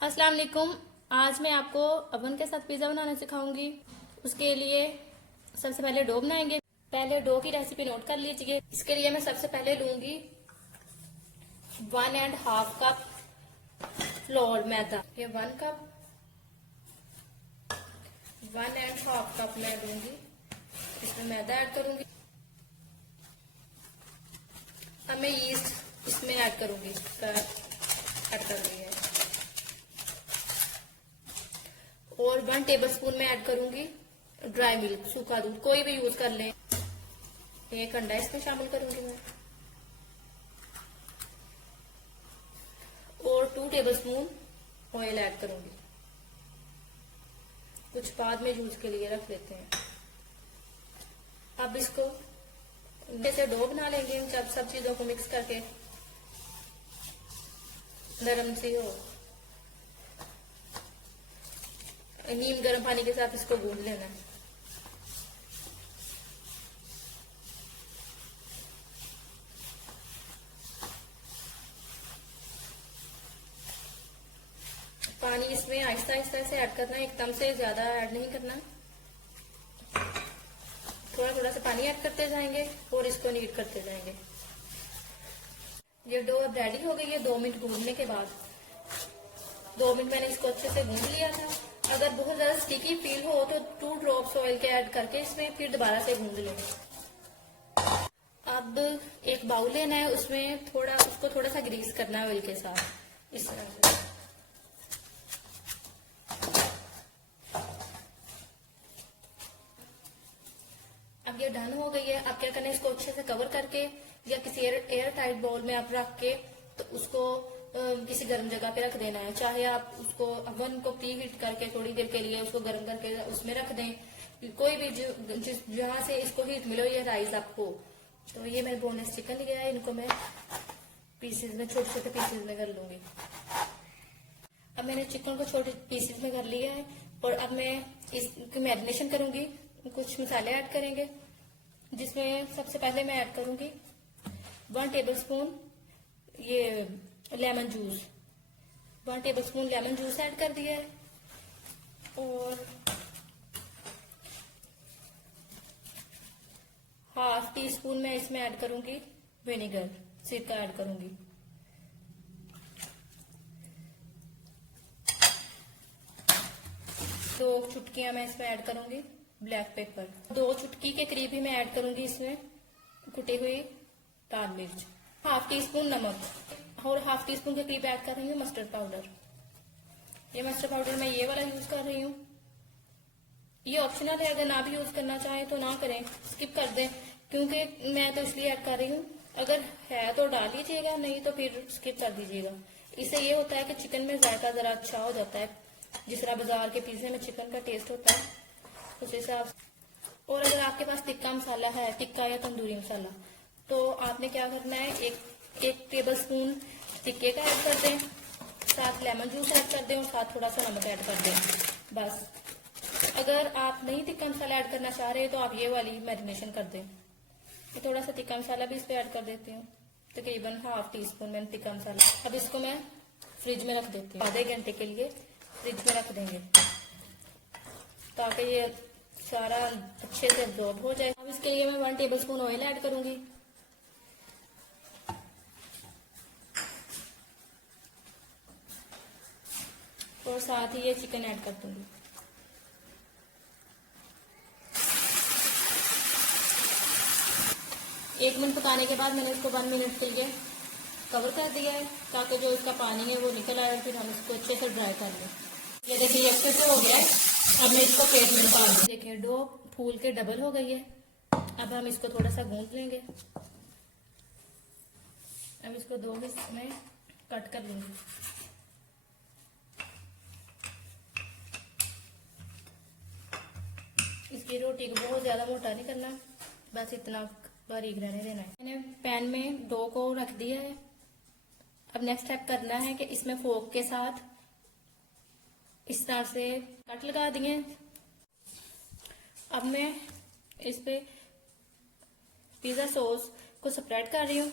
अस्सलाम वालेकुम। आज मैं आपको ओवन के साथ पिज़्ज़ा बनाना सिखाऊंगी। उसके लिए सबसे पहले डो बनाएंगे। पहले डो की रेसिपी नोट कर लीजिए। इसके लिए मैं सबसे पहले लूंगी 1.5 कप फ्लोर मैदा। ये 1 कप 1.5 कप मैं लूंगी। इसमें मैदा ऐड करूंगी। अब मैं यीस्ट इसमें ऐड करूंगी। ऐड कर रही है और 1 टेबलस्पून में ऐड करूंगी ड्राई मिल्क, सूखा दूध, कोई भी यूज कर लें। एक अंडा इसमें शामिल करूंगी मैं और 2 टेबलस्पून ऑयल ऐड करूंगी। कुछ बाद में यूज के लिए रख लेते हैं। अब इसको जैसे डो बना लेंगे। जब सब चीजों को मिक्स करके नरम सी हो, नीम गर्म पानी के साथ इसको गूंद लेना है। पानी इसमें आहिस्ता आहिस्ता से ऐड करना है, एकदम से ज्यादा ऐड नहीं करना। थोड़ा थोड़ा सा पानी ऐड करते जाएंगे और इसको नीट करते जाएंगे। ये डो अब रेडी हो गई है 2 मिनट गूंदने के बाद। 2 मिनट मैंने इसको अच्छे से गूंद लिया था। अगर बहुत ज्यादा स्टिकी फील हो तो 2 ड्रॉप्स ऑयल के ऐड करके इसमें फिर दोबारा से गूंद लें। अब एक बाउल लेना है, उसमें उसको थोड़ा सा ग्रीस करना है ऑयल के साथ, इस तरह से। अब ये डन हो गई है। अब क्या करना है, इसको अच्छे से कवर करके या किसी एयर टाइट बाउल में आप रख के तो उसको किसी गर्म जगह पे रख देना है। चाहे आप उसको अवन को प्री हीट करके थोड़ी देर के लिए उसको गर्म करके उसमें रख दें। कोई भी जहां से इसको हीट मिलो ये राइस आपको। तो ये मैंने बोनलेस चिकन लिया है, इनको मैं पीसेज में, छोटे छोटे पीसेज में कर लूंगी। अब मैंने चिकन को छोटे पीसेज में कर लिया है और अब मैं इसकी मैरिनेशन करूंगी। कुछ मसाले ऐड करेंगे, जिसमें सबसे पहले मैं ऐड करूंगी 1 टेबलस्पून ये lemon juice. 1 tablespoon lemon juice add कर दिया है और ½ टीस्पून मैं इसमें ऐड करूंगी विनेगर, सिरका ऐड करूंगी। दो चुटकियां मैं इसमें ऐड करूंगी ब्लैक पेपर। 2 चुटकी के करीब ही मैं ऐड करूंगी इसमें कुटी हुई लाल मिर्च। ½ टीस्पून नमक और ½ टीस्पून के करीब ऐड कर रही हूँ मस्टर्ड पाउडर। ये मस्टर्ड पाउडर मैं ये वाला यूज कर रही हूँ। ये ऑप्शनल है, अगर ना भी यूज करना चाहें तो ना करें, स्किप कर दें, क्योंकि मैं तो इसलिए ऐड कर रही हूँ। अगर है तो डाल लीजिएगा, नहीं तो फिर स्किप कर दीजिएगा। इससे ये होता है कि चिकन में जायका जरा अच्छा हो जाता है, जिस तरह बाजार के पिज्जे में चिकन का टेस्ट होता है उस हिसाब से। और अगर आपके पास टिक्का मसाला है, टिक्का या तंदूरी मसाला, तो आपने क्या करना है, एक टेबलस्पून टिक्के का ऐड कर दें, साथ लेमन जूस ऐड कर दें और साथ थोड़ा सा नमक ऐड कर दें, बस। अगर आप नहीं टिक्का मसाला ऐड करना चाह रहे तो आप ये वाली मैरिनेशन कर दें। मैं थोड़ा सा टिक्का मसाला भी इस पे ऐड कर देती हूँ, तकरीबन ½ टीस्पून मैंने टिक्का मसाला। अब इसको मैं फ्रिज में रख देती हूँ, आधे घंटे के लिए फ्रिज में रख देंगे ताकि ये सारा अच्छे से एब्जॉर्ब हो जाए। अब इसके लिए मैं 1 टेबलस्पून ऑयल ऐड करूंगी और साथ ही ये चिकन ऐड कर दूंगी। एक मिनट पकाने के बाद मैंने इसको 1 मिनट के लिए कवर कर दिया है ताकि जो इसका पानी है वो निकल आए, फिर हम इसको अच्छे से ड्राई कर लें। ये देखिए ये अच्छे से हो गया है। अब मैं इसको प्लेट में निकाल दूँ। देखिए डो फूल के डबल हो गई है। अब हम इसको थोड़ा सा गूंथ लेंगे। अब इसको 2 हिस्से में कट कर लेंगे। इसकी रोटी को बहुत ज्यादा मोटा नहीं करना, बस इतना बारीक रहने देना है। मैंने पैन में डो को रख दिया है। अब नेक्स्ट स्टेप करना है कि इसमें फोक के साथ इस तरह से कट लगा दिए। अब मैं इस पे पिज्जा सॉस को स्प्रेड कर रही हूँ।